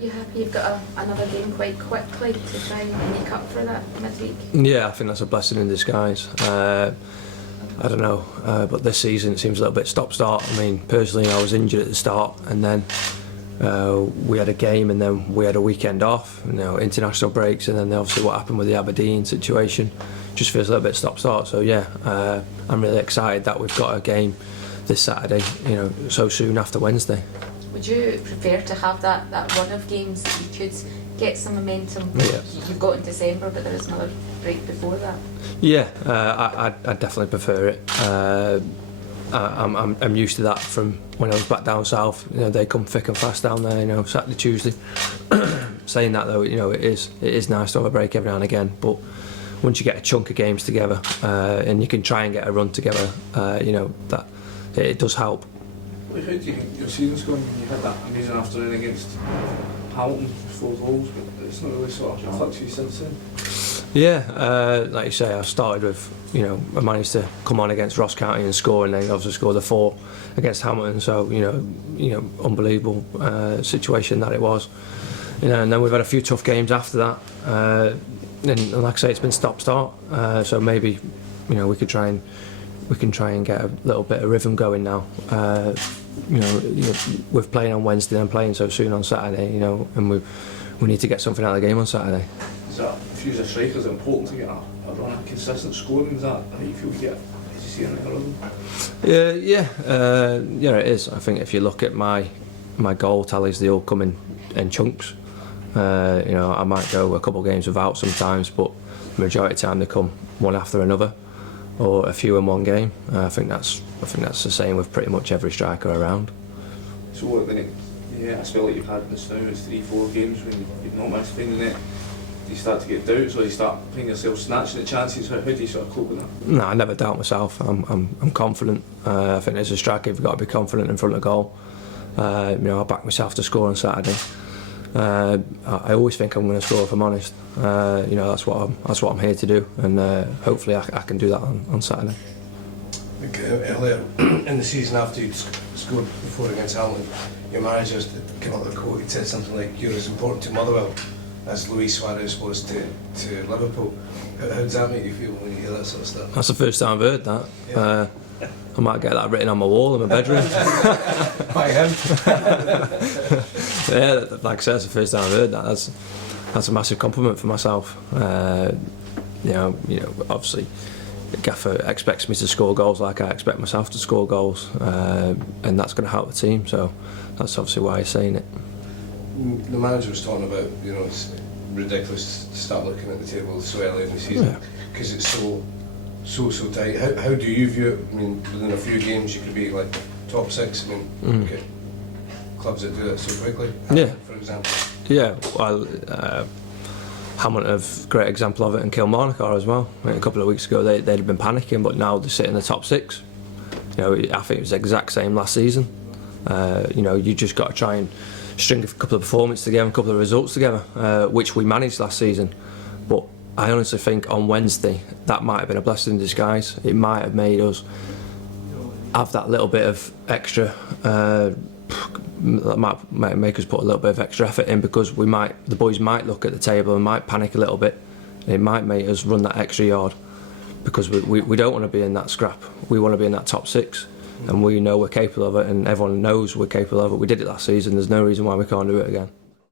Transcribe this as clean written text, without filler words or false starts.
You happy you've got another game quite quickly to try and make up for that midweek? Yeah, I think that's a blessing in disguise. I don't know, but this season it seems a little bit stop-start. I mean, personally, I was injured at the start, and then we had a game, and then we had a weekend off. You know, international breaks, and then obviously what happened with the Aberdeen situation just feels a little bit stop-start. So yeah, I'm really excited that we've got a game this Saturday. You know, so soon after Wednesday. Would you prefer to have that run of games that you could get some momentum? Yeah. You've got in December, but there is another break before that. Yeah, I definitely prefer it. I'm used to that from when I was back down south. You know, they come thick and fast down there. You know, Saturday, Tuesday. Saying that though, you know, it is nice to have a break every now and again. But once you get a chunk of games together and you can try and get a run together, you know, that it does help. How do you think your season's gone? You had that amazing afternoon against Hamilton, 4 goals, but it's not really sort of clicked for you since then. Yeah, like you say, I started with, you know, I managed to come on against Ross County and score, and then obviously scored the 4 against Hamilton. So you know, unbelievable situation that it was. You know, and then we've had a few tough games after that. And like I say, it's been stop-start. So maybe, you know, we can try and get a little bit of rhythm going now. You know, with playing on Wednesday and playing so soon on Saturday, you know, and we need to get something out of the game on Saturday. Is that, if you're a striker, is it important to get a run of consistent scoring? Is that how you feel you get? Did you see anything around? Yeah, it is. I think if you look at my goal tallies, they all come in chunks. You know, I might go a couple of games without sometimes, but the majority of the time they come one after another, or a few in one game. I think that's the same with pretty much every striker around. So what then? Yeah, I feel like you've had this now is 3-4 games when you've not missed playing the net. Do you start to get doubts, or do you start playing yourself snatching at chances? How do you sort of cope with that? No, I never doubt myself. I'm confident. I think as a striker, you've got to be confident in front of goal. You know, I back myself to score on Saturday. I always think I'm going to score if I'm honest. You know, that's what I'm here to do, and hopefully I can do that on Saturday. I think earlier in the season, after you'd scored before against Hamilton, your manager came out with a quote. He said something like, "You're as important to Motherwell as Luis Suarez was to Liverpool." How does that make you feel when you hear that sort of stuff? That's the first time I've heard that. Yeah. I might get that written on my wall in my bedroom. By him. Yeah, like I said, that's the first time I've heard that. That's a massive compliment for myself. You know, obviously, Gaffer expects me to score goals like I expect myself to score goals, and that's going to help the team. So that's obviously why he's saying it. The manager was talking about, you know, it's ridiculous to start looking at the table so early in the season because it's so tight. How do you view it? I mean, within a few games you could be like top 6. I mean, okay, clubs that do it so quickly. Yeah. For example. Yeah. Well, Hamilton have a great example of it, and Kilmarnock are as well. I mean, a couple of weeks ago they'd have been panicking, but now they sit in the top 6. You know, I think it was the exact same last season. You know, you just got to try and string a couple of performances together, a couple of results together, which we managed last season. But I honestly think on Wednesday that might have been a blessing in disguise. It might have made us have that little bit of extra. That might make us put a little bit of extra effort in, because the boys might look at the table and might panic a little bit. It might make us run that extra yard, because we don't want to be in that scrap. We want to be in that top 6, and we know we're capable of it, and everyone knows we're capable of it. We did it last season. There's no reason why we can't do it again.